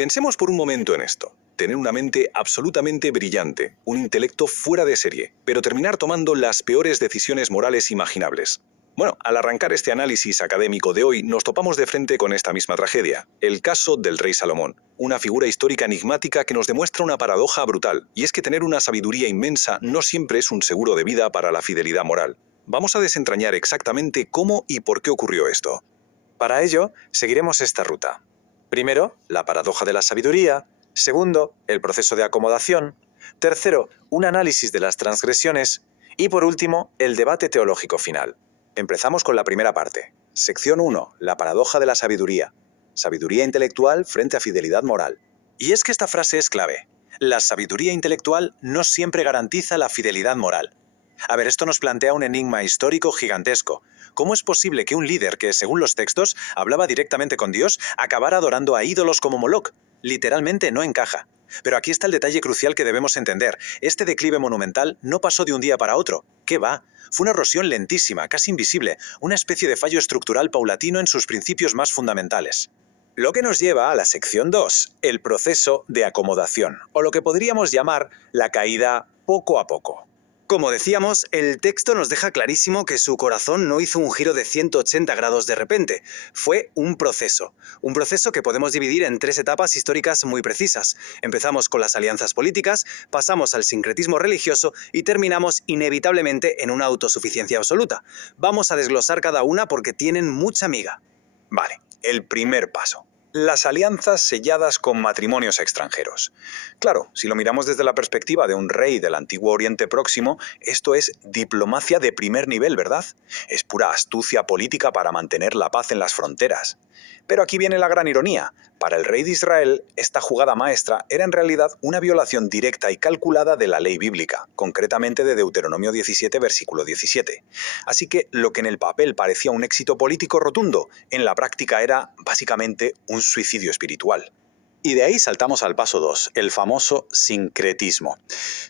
Pensemos por un momento en esto. Tener una mente absolutamente brillante, un intelecto fuera de serie, pero terminar tomando las peores decisiones morales imaginables. Bueno, al arrancar este análisis académico de hoy, nos topamos de frente con esta misma tragedia, el caso del rey Salomón, una figura histórica enigmática que nos demuestra una paradoja brutal, y es que tener una sabiduría inmensa no siempre es un seguro de vida para la fidelidad moral. Vamos a desentrañar exactamente cómo y por qué ocurrió esto. Para ello, seguiremos esta ruta. Primero, la paradoja de la sabiduría. Segundo, el proceso de acomodación. Tercero, un análisis de las transgresiones. Y por último, el debate teológico final. Empezamos con la primera parte. Sección 1. La paradoja de la sabiduría. Sabiduría intelectual frente a fidelidad moral. Y es que esta frase es clave. La sabiduría intelectual no siempre garantiza la fidelidad moral. A ver, esto nos plantea un enigma histórico gigantesco. ¿Cómo es posible que un líder que, según los textos, hablaba directamente con Dios, acabara adorando a ídolos como Moloch? Literalmente no encaja. Pero aquí está el detalle crucial que debemos entender. Este declive monumental no pasó de un día para otro. ¿Qué va? Fue una erosión lentísima, casi invisible, una especie de fallo estructural paulatino en sus principios más fundamentales. Lo que nos lleva a la sección 2, el proceso de acomodación, o lo que podríamos llamar la caída poco a poco. Como decíamos, el texto nos deja clarísimo que su corazón no hizo un giro de 180 grados de repente. Fue un proceso que podemos dividir en 3 etapas históricas muy precisas. Empezamos con las alianzas políticas, pasamos al sincretismo religioso y terminamos inevitablemente en una autosuficiencia absoluta. Vamos a desglosar cada una porque tienen mucha miga. Vale, el primer paso. Las alianzas selladas con matrimonios extranjeros. Claro, si lo miramos desde la perspectiva de un rey del antiguo Oriente Próximo, esto es diplomacia de primer nivel, ¿verdad? Es pura astucia política para mantener la paz en las fronteras. Pero aquí viene la gran ironía. Para el rey de Israel, esta jugada maestra era en realidad una violación directa y calculada de la ley bíblica, concretamente de Deuteronomio 17, versículo 17. Así que lo que en el papel parecía un éxito político rotundo, en la práctica era, básicamente, un suicidio espiritual. Y de ahí saltamos al paso 2, el famoso sincretismo.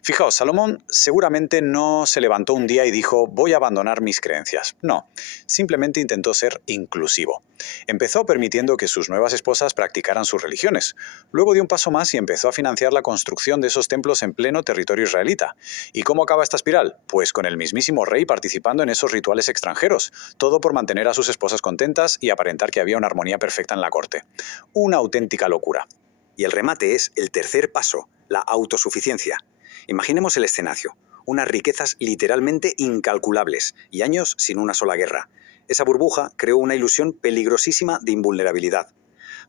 Fijaos, Salomón seguramente no se levantó un día y dijo voy a abandonar mis creencias. No, simplemente intentó ser inclusivo. Empezó permitiendo que sus nuevas esposas practicaran sus religiones. Luego dio un paso más y empezó a financiar la construcción de esos templos en pleno territorio israelita. ¿Y cómo acaba esta espiral? Pues con el mismísimo rey participando en esos rituales extranjeros. Todo por mantener a sus esposas contentas y aparentar que había una armonía perfecta en la corte. Una auténtica locura. Y el remate es el tercer paso, la autosuficiencia. Imaginemos el escenario, unas riquezas literalmente incalculables y años sin una sola guerra. Esa burbuja creó una ilusión peligrosísima de invulnerabilidad.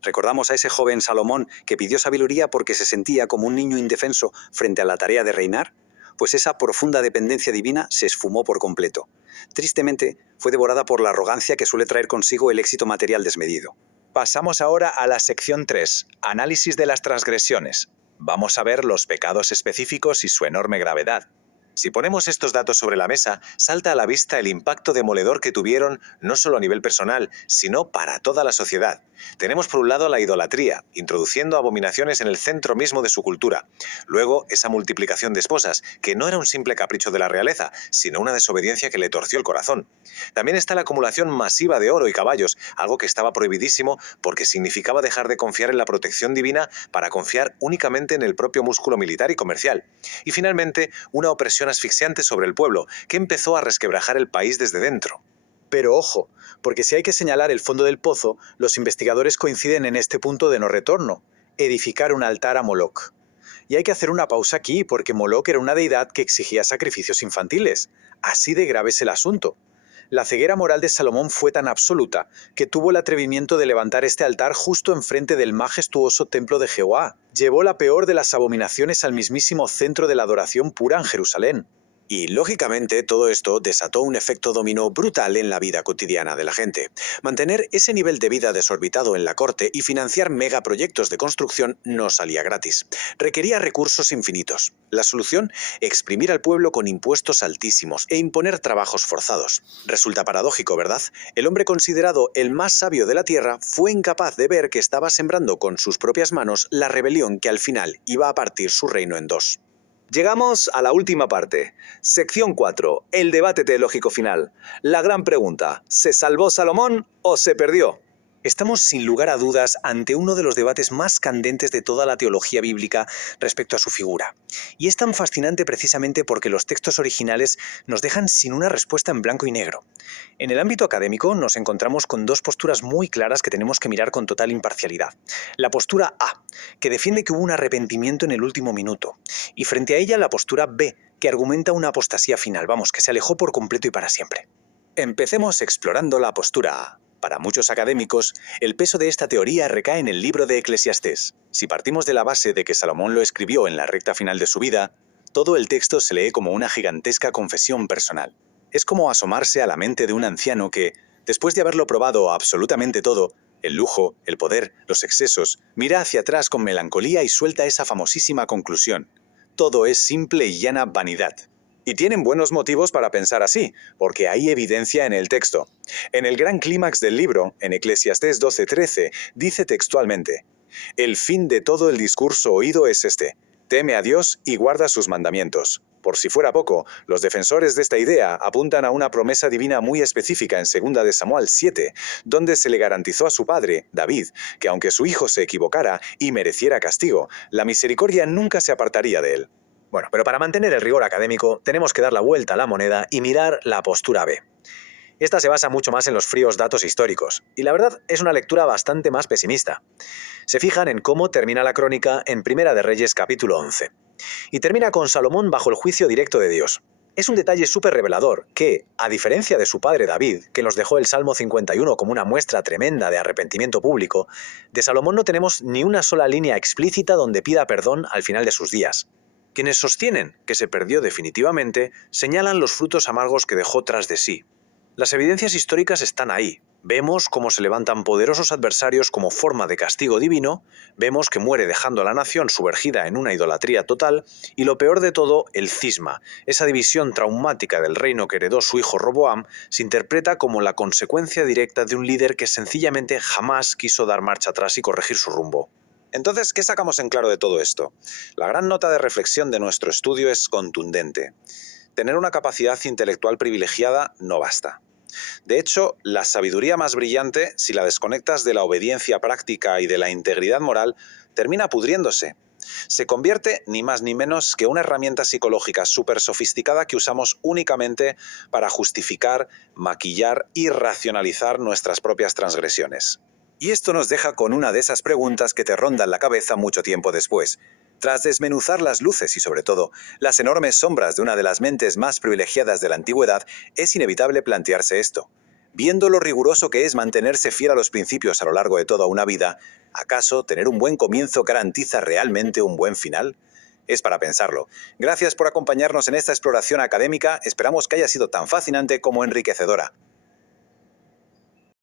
¿Recordamos a ese joven Salomón que pidió sabiduría porque se sentía como un niño indefenso frente a la tarea de reinar? Pues esa profunda dependencia divina se esfumó por completo. Tristemente, fue devorada por la arrogancia que suele traer consigo el éxito material desmedido. Pasamos ahora a la sección 3, análisis de las transgresiones. Vamos a ver los pecados específicos y su enorme gravedad. Si ponemos estos datos sobre la mesa, salta a la vista el impacto demoledor que tuvieron no solo a nivel personal, sino para toda la sociedad. Tenemos por un lado la idolatría, introduciendo abominaciones en el centro mismo de su cultura. Luego, esa multiplicación de esposas, que no era un simple capricho de la realeza, sino una desobediencia que le torció el corazón. También está la acumulación masiva de oro y caballos, algo que estaba prohibidísimo porque significaba dejar de confiar en la protección divina para confiar únicamente en el propio músculo militar y comercial. Y finalmente, una opresión asfixiante sobre el pueblo, que empezó a resquebrajar el país desde dentro. Pero ojo, porque si hay que señalar el fondo del pozo, los investigadores coinciden en este punto de no retorno: edificar un altar a Moloch. Y hay que hacer una pausa aquí, porque Moloch era una deidad que exigía sacrificios infantiles. Así de grave es el asunto. La ceguera moral de Salomón fue tan absoluta que tuvo el atrevimiento de levantar este altar justo enfrente del majestuoso templo de Jehová. Llevó la peor de las abominaciones al mismísimo centro de la adoración pura en Jerusalén. Y, lógicamente, todo esto desató un efecto dominó brutal en la vida cotidiana de la gente. Mantener ese nivel de vida desorbitado en la corte y financiar megaproyectos de construcción no salía gratis. Requería recursos infinitos. La solución: exprimir al pueblo con impuestos altísimos e imponer trabajos forzados. Resulta paradójico, ¿verdad? El hombre considerado el más sabio de la tierra fue incapaz de ver que estaba sembrando con sus propias manos la rebelión que al final iba a partir su reino en dos. Llegamos a la última parte. Sección 4. El debate teológico final. La gran pregunta: ¿se salvó Salomón o se perdió? Estamos sin lugar a dudas ante uno de los debates más candentes de toda la teología bíblica respecto a su figura. Y es tan fascinante precisamente porque los textos originales nos dejan sin una respuesta en blanco y negro. En el ámbito académico nos encontramos con dos posturas muy claras que tenemos que mirar con total imparcialidad. La postura A, que defiende que hubo un arrepentimiento en el último minuto, y frente a ella la postura B, que argumenta una apostasía final, vamos, que se alejó por completo y para siempre. Empecemos explorando la postura A. Para muchos académicos, el peso de esta teoría recae en el libro de Eclesiastés. Si partimos de la base de que Salomón lo escribió en la recta final de su vida, todo el texto se lee como una gigantesca confesión personal. Es como asomarse a la mente de un anciano que, después de haberlo probado absolutamente todo, el lujo, el poder, los excesos, mira hacia atrás con melancolía y suelta esa famosísima conclusión: todo es simple y llana vanidad. Y tienen buenos motivos para pensar así, porque hay evidencia en el texto. En el gran clímax del libro, en Eclesiastés 12:13, dice textualmente: «El fin de todo el discurso oído es este: teme a Dios y guarda sus mandamientos». Por si fuera poco, los defensores de esta idea apuntan a una promesa divina muy específica en 2 de Samuel 7, donde se le garantizó a su padre, David, que aunque su hijo se equivocara y mereciera castigo, la misericordia nunca se apartaría de él. Bueno, pero para mantener el rigor académico tenemos que dar la vuelta a la moneda y mirar la postura B. Esta se basa mucho más en los fríos datos históricos, y la verdad es una lectura bastante más pesimista. Se fijan en cómo termina la crónica en Primera de Reyes capítulo 11. Y termina con Salomón bajo el juicio directo de Dios. Es un detalle súper revelador que, a diferencia de su padre David, que nos dejó el Salmo 51 como una muestra tremenda de arrepentimiento público, de Salomón no tenemos ni una sola línea explícita donde pida perdón al final de sus días. Quienes sostienen que se perdió definitivamente señalan los frutos amargos que dejó tras de sí. Las evidencias históricas están ahí. Vemos cómo se levantan poderosos adversarios como forma de castigo divino, vemos que muere dejando a la nación sumergida en una idolatría total, y lo peor de todo, el cisma, esa división traumática del reino que heredó su hijo Roboam, se interpreta como la consecuencia directa de un líder que sencillamente jamás quiso dar marcha atrás y corregir su rumbo. Entonces, ¿qué sacamos en claro de todo esto? La gran nota de reflexión de nuestro estudio es contundente. Tener una capacidad intelectual privilegiada no basta. De hecho, la sabiduría más brillante, si la desconectas de la obediencia práctica y de la integridad moral, termina pudriéndose. Se convierte ni más ni menos que una herramienta psicológica súper sofisticada que usamos únicamente para justificar, maquillar y racionalizar nuestras propias transgresiones. Y esto nos deja con una de esas preguntas que te rondan la cabeza mucho tiempo después. Tras desmenuzar las luces y, sobre todo, las enormes sombras de una de las mentes más privilegiadas de la antigüedad, es inevitable plantearse esto. Viendo lo riguroso que es mantenerse fiel a los principios a lo largo de toda una vida, ¿acaso tener un buen comienzo garantiza realmente un buen final? Es para pensarlo. Gracias por acompañarnos en esta exploración académica, esperamos que haya sido tan fascinante como enriquecedora.